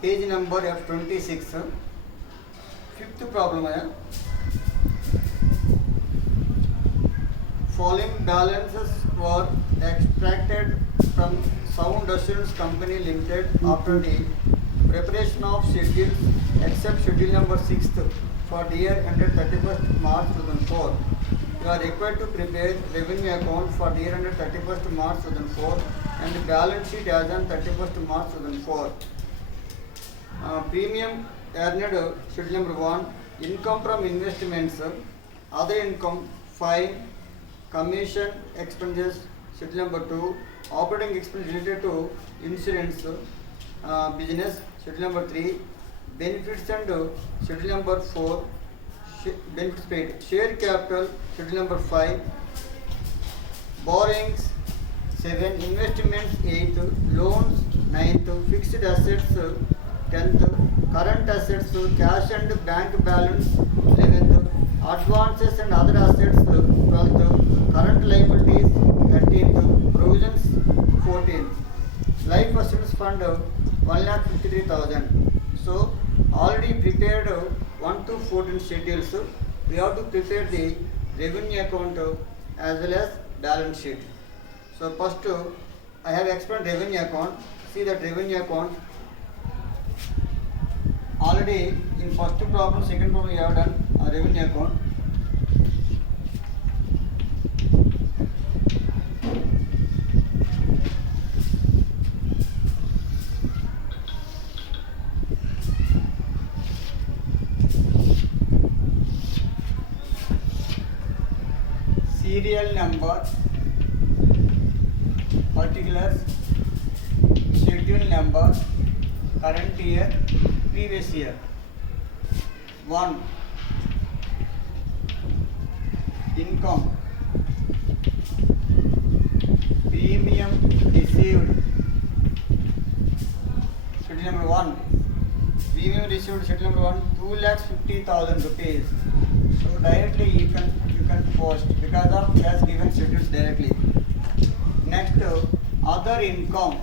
Page number F26. Fifth problem है following balances were extracted from Sound Assurance Company Limited after the preparation of schedules except schedule number 6 for the year ended 31st March 2004. You are required to prepare revenue account for the year ended 31st March 2004 and the balance sheet as on 31st March 2004. Premium earned schedule number 1, income from investments, other income 5, commission expenses schedule number 2, operating expenses related to insurance business schedule number 3, benefits and schedule number 4, benefits paid, share capital schedule number 5, borrowings 7, investments 8, loans 9, fixed assets 10th, current assets, cash and bank balance 11th, advances and other assets 12th, current liabilities 13th, provisions 14th, life assurance fund 1,53,000. So already prepared 1 to 14 schedules. We have to prepare the revenue account as well as balance sheet. So first I have explained revenue account. See that revenue account. Already in first problem, second problem we have done revenue account. Serial number, particulars, schedule number, current year, previous year. 1. Income, premium received, schedule number 1. Premium received schedule number 1, 2,50,000 rupees. So directly you can post because of as given schedules directly. Next, other income.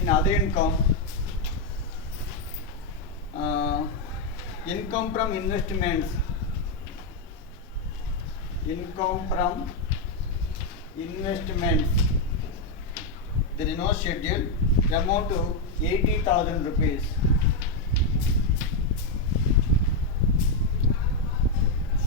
In other income, income from investments. Income from investments. There is no schedule. Amount to 80,000 rupees.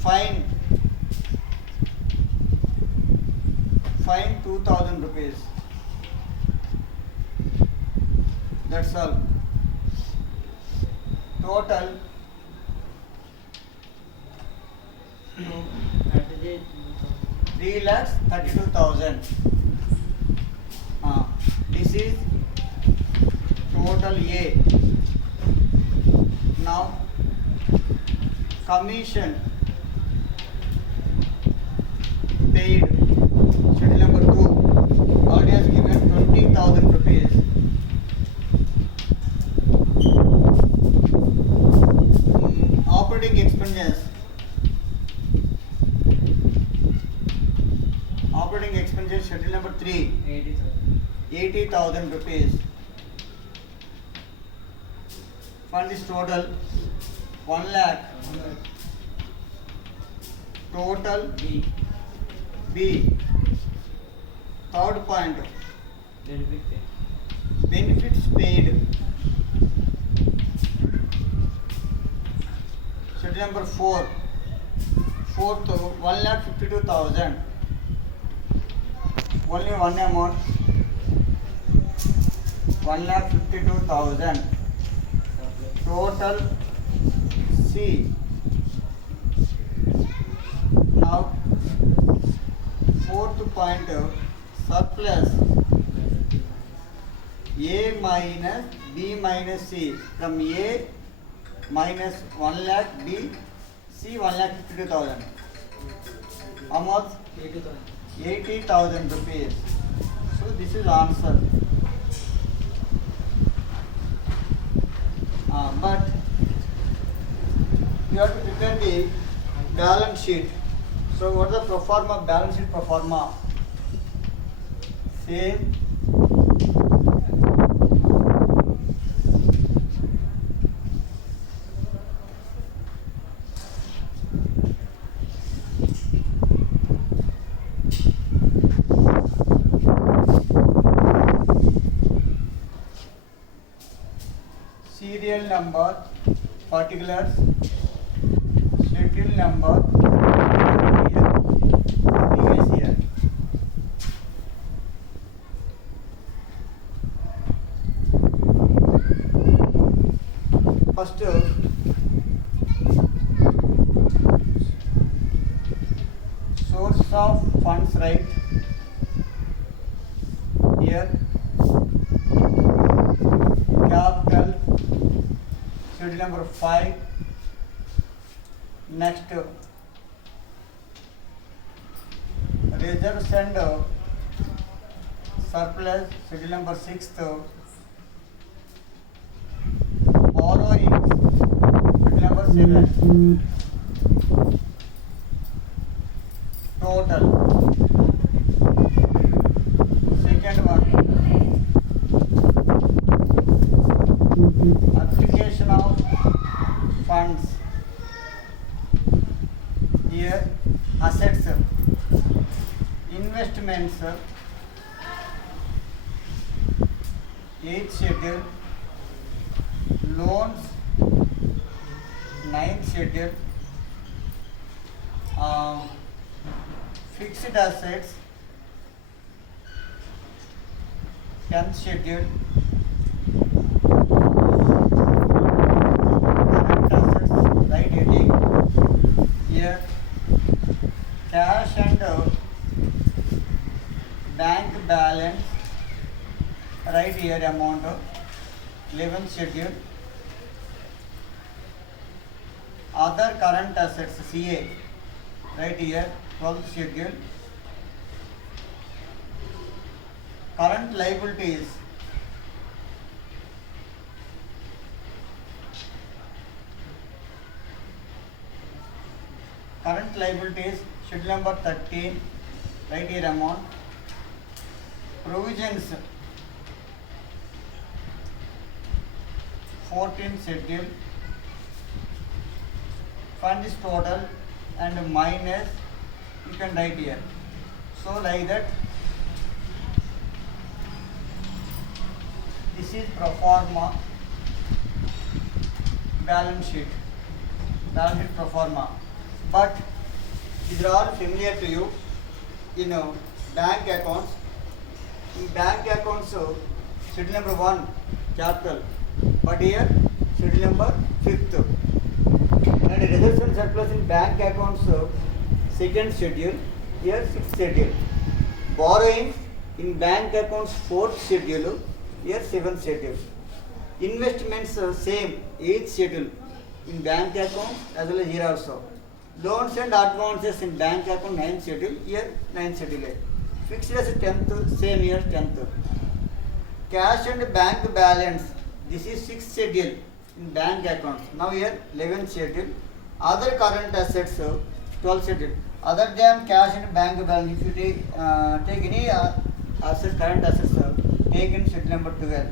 Fine 2,000 rupees. That's all. Total 3,32,000. This is total A. Now commission paid schedule number 2 already has given 20,000 rupees. Operating expenses. Operating expenses schedule number 3 80,000 rupees. Fund is total 1 lakh. Total B. Third point. Benefits paid. Schedule number 4. Fourth, 1,52,000. Only one amount. 1,52,000. Total C. Now fourth point, surplus A minus B minus C. From A minus 1 lakh, B, C 1,52,000. How much? 80,000 rupees. So this is answer. But you have to prepare the balance sheet. So what is the pro forma balance sheet pro forma? Same number, particulars, schedule number, previous year. First, source of funds, right here, capital, schedule number 5. Next, reserves and surplus, schedule number 6. Borrowings, schedule number 7. Total. Second one, application of funds. Here, assets, investments, 8th schedule, loans, 9th schedule, fixed assets, 10th schedule, current assets, right heading here, cash and bank balance, right here amount, 11th schedule, other current assets, CA, right here, 12th schedule, current liabilities, schedule number 13, right here amount, provisions, 14th schedule, fund is total and minus, you can write here. So like that, this is pro forma balance sheet pro forma, but these are all familiar to you in bank accounts. In bank accounts, schedule number 1 capital, but here schedule number 5th. And reserves and surplus in bank accounts, 2nd schedule, here 6th schedule. Borrowings in bank accounts, 4th schedule, here 7th schedule. Investments, same 8th schedule in bank account as well as here also. Loans and advances in bank account, 9th schedule, here 9th schedule. Fixed as 10th, same year 10th. Cash and bank balance, this is 6th schedule in bank accounts. Now here 11th schedule. Other current assets, 12th schedule. Other than cash and bank balance, if you take any assets, current assets, take in schedule number 12.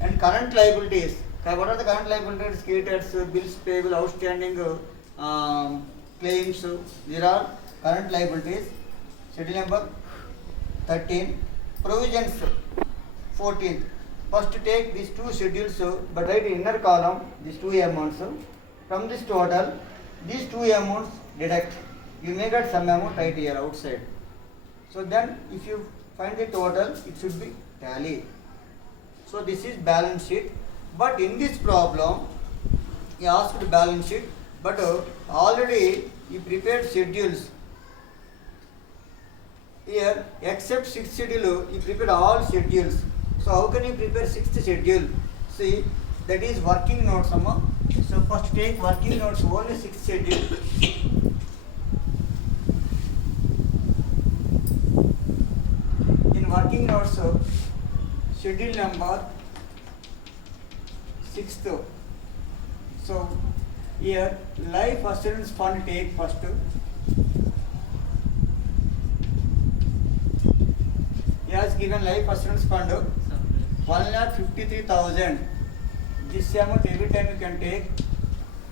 And current liabilities. What are the current liabilities? Creditors, bills payable, outstanding claims. These are current liabilities. Schedule number 13. Provisions, 14th. First take these two schedules, but write in inner column these two amounts. From this total, these two amounts deduct. You may get some amount right here outside. So then if you find the total, it should be tally. So this is balance sheet. But in this problem, he asked balance sheet, but already he prepared schedules. Here, except 6th schedule, he prepared all schedules. So how can you prepare 6th schedule? See, that is working notes. So first take working notes, only 6th schedule. In working notes, schedule number 6th. So here life assurance fund take first. He has given life assurance fund 1,53,000. This amount every time you can take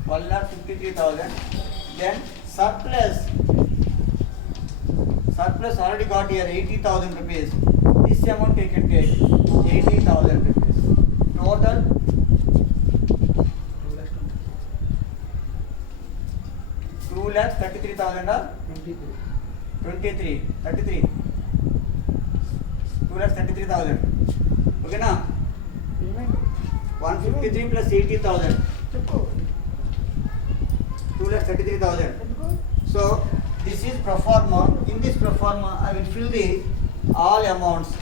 1,53,000. Then surplus already got here 80,000 rupees. This amount you can take 80,000 rupees. Total 2,33,000 or 23, 33, 2,33,000. Okay na? 153 plus 80,000. 2,33,000. So this is pro forma. In this pro forma, I will fill the all amounts.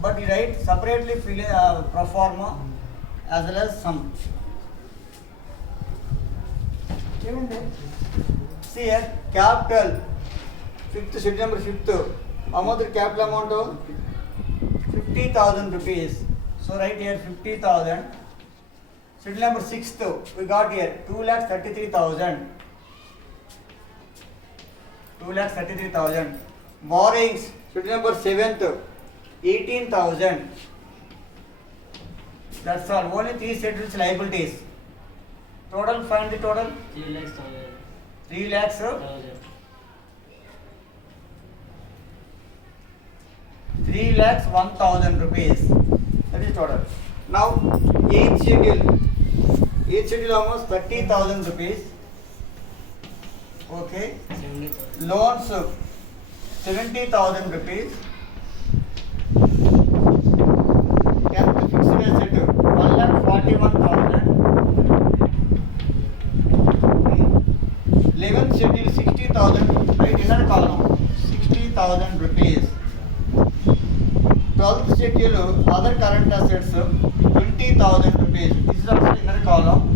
But we write separately fill pro forma as well as sum. See here, capital, fifth, schedule number 5th, amount the capital amount of 50,000 rupees. So write here 50,000. Schedule number 6th, we got here 2,33,000. 2,33,000. Borrowings, schedule number 7th, 18,000. That's all. Only 3 schedules liabilities. Total, find the total. 3 lakhs. 3,01,000 rupees. That is total. Now, each schedule almost 30,000 rupees. Okay. Loans 70,000 rupees. Capital fixed asset 1,41,000. 11th schedule 60,000. Right in that column 60,000 rupees. 12th schedule other current assets 20,000 rupees. This is also in that column.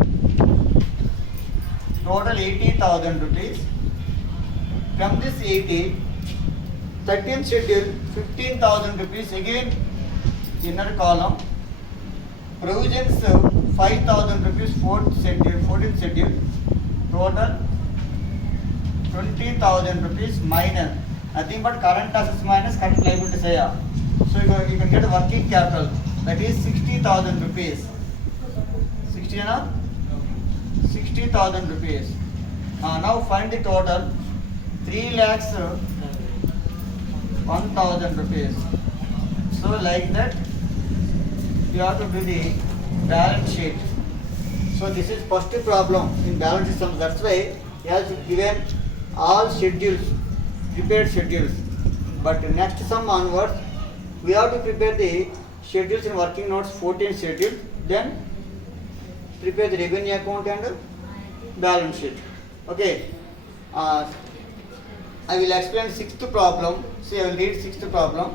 Total 80,000 rupees. From this 80, 13th schedule 15,000 rupees. Again inner column. Provisions 5,000 rupees. 14th schedule. Total 20,000 rupees minus nothing but current assets minus current liabilities. So you can get working capital, that is 60,000 rupees. 60,000 rupees. Now find the total. 3,01,000 rupees. So like that you have to do the balance sheet. So this is first problem in balance sheet sum. That's why he has given all schedules, prepared schedules. But next sum onwards, we have to prepare the schedules in working notes, 14 schedules. Then prepare the revenue account and balance sheet. Okay. I will explain 6th problem. See, I will read 6th problem.